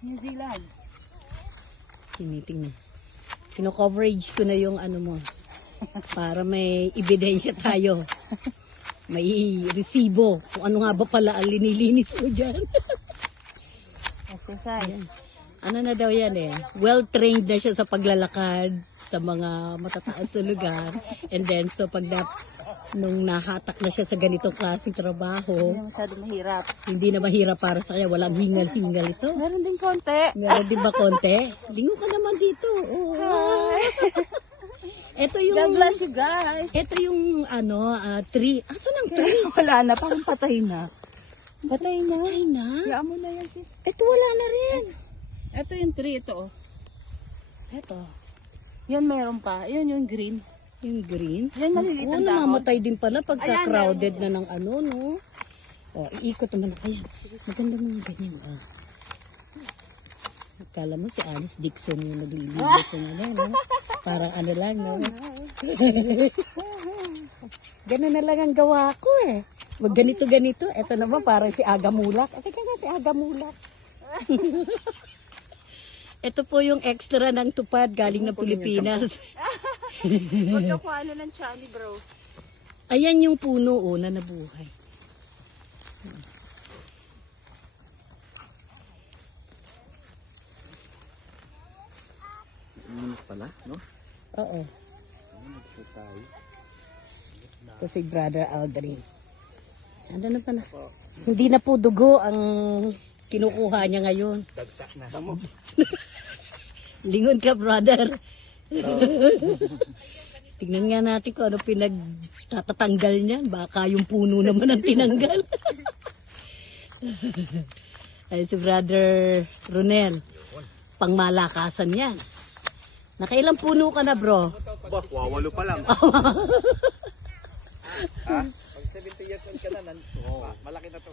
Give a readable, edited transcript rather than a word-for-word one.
New Zealand. Tinitingnan. Kino-coverage ko na yung ano mo. Para may ebidensya tayo. May resibo. Kung ano nga ba pala ang linilinis mo dyan. Exercise. Ano na daw yan eh. Well-trained na siya sa paglalakad sa mga matataas na lugar. And then, so nung nahatak na siya sa ganitong klaseng trabaho, Hindi masyado mahirap. hindi na mahirap para sa kanya. Walang hingal-hingal ito. Meron din konti. Meron din ba konti? Lingo ka naman dito. Oh. Ito God yung, bless you guys. ito yung tree. Asan ang tree? Wala na, parang patay na. Patay na. Ay na. Kaya mo na yan sis. Ito wala na rin. Ito yung tree, ito oh. Ito. Yan meron pa. Yan yung green. Yung green. Yan maliliit Oo, ang dahon. namamatay din pala pagka Ayan, crowded na ng ano, no? O, iikot naman ako yan. Maganda mga ganyan. Oh. Akala mo si Alice Dixon yung naglilinis ng ano, no? Parang ano lang, no? Ganun na lang ang gawa ko eh. Wag ganito-ganito. Ito naman parang si Aga Mulak. Teka nga, si Aga Mulak. Ito po yung extra ng tupad galing ng Pilipinas. Huwag ka po ano ng chani bro. Ayan yung puno na nabuhay. Pala, no? Oo. Ito si Brother Aldrin. Ano na pa na? Hindi na po dugo ang kinukuha niya ngayon. Dagtak na. Lingon ka, brother. Tignan nga natin kung ano pinagtatanggal niya. Baka yung puno naman ang tinanggal. Ay, si Brother Ronel. Pangmalakasan yan. Nakailang puno ka na, bro? Bah, wawalo pa lang. Ha? Pag 70 years old ka na, malaki na to.